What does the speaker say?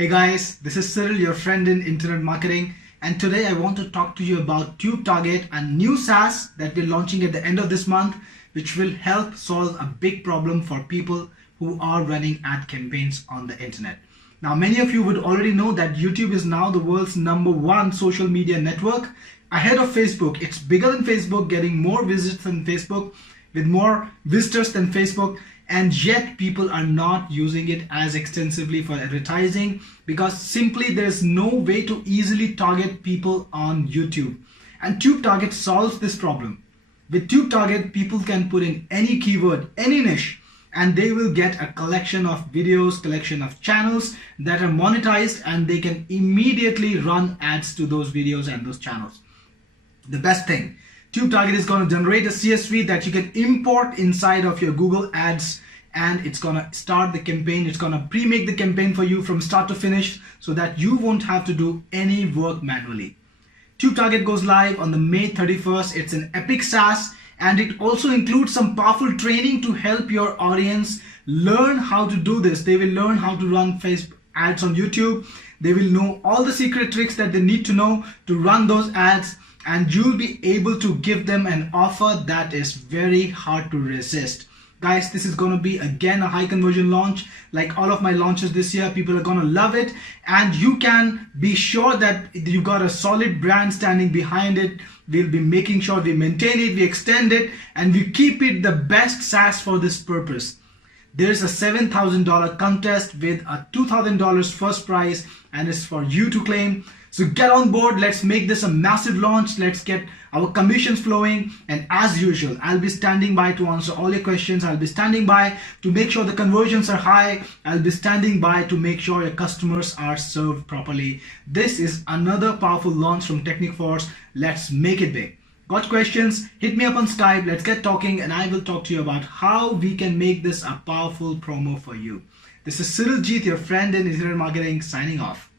Hey guys, this is Cyril, your friend in internet marketing, and today I want to talk to you about TubeTarget, a new SaaS that we're launching at the end of this month, which will help solve a big problem for people who are running ad campaigns on the internet. Now, many of you would already know that YouTube is now the world's #1 social media network, ahead of Facebook. It's bigger than Facebook, getting more visits than Facebook, with more visitors than Facebook, and yet people are not using it as extensively for advertising because simply there's no way to easily target people on YouTube. And TubeTarget solves this problem. With TubeTarget, people can put in any keyword, any niche, and they will get a collection of videos, collection of channels that are monetized, and they can immediately run ads to those videos and those channels. The best thing, TubeTarget is going to generate a CSV that you can import inside of your Google Ads, and it's going to start the campaign. It's going to pre-make the campaign for you from start to finish so that you won't have to do any work manually. TubeTarget goes live on the May 31st. It's an epic SaaS, and it also includes some powerful training to help your audience learn how to do this. They will learn how to run Facebook ads on YouTube. They will know all the secret tricks that they need to know to run those ads, and you'll be able to give them an offer that is very hard to resist. Guys, this is going to be again a high conversion launch. Like all of my launches this year, people are going to love it, and you can be sure that you got a solid brand standing behind it. We'll be making sure we maintain it, we extend it, and we keep it the best SaaS for this purpose. There's a $7,000 contest with a $2,000 first prize, and it's for you to claim. So get on board. Let's make this a massive launch. Let's get our commissions flowing. And as usual, I'll be standing by to answer all your questions. I'll be standing by to make sure the conversions are high. I'll be standing by to make sure your customers are served properly. This is another powerful launch from Technic Force. Let's make it big. Got questions? Hit me up on Skype. Let's get talking, and I will talk to you about how we can make this a powerful promo for you. This is Cyril Jeet, your friend in internet marketing, signing off.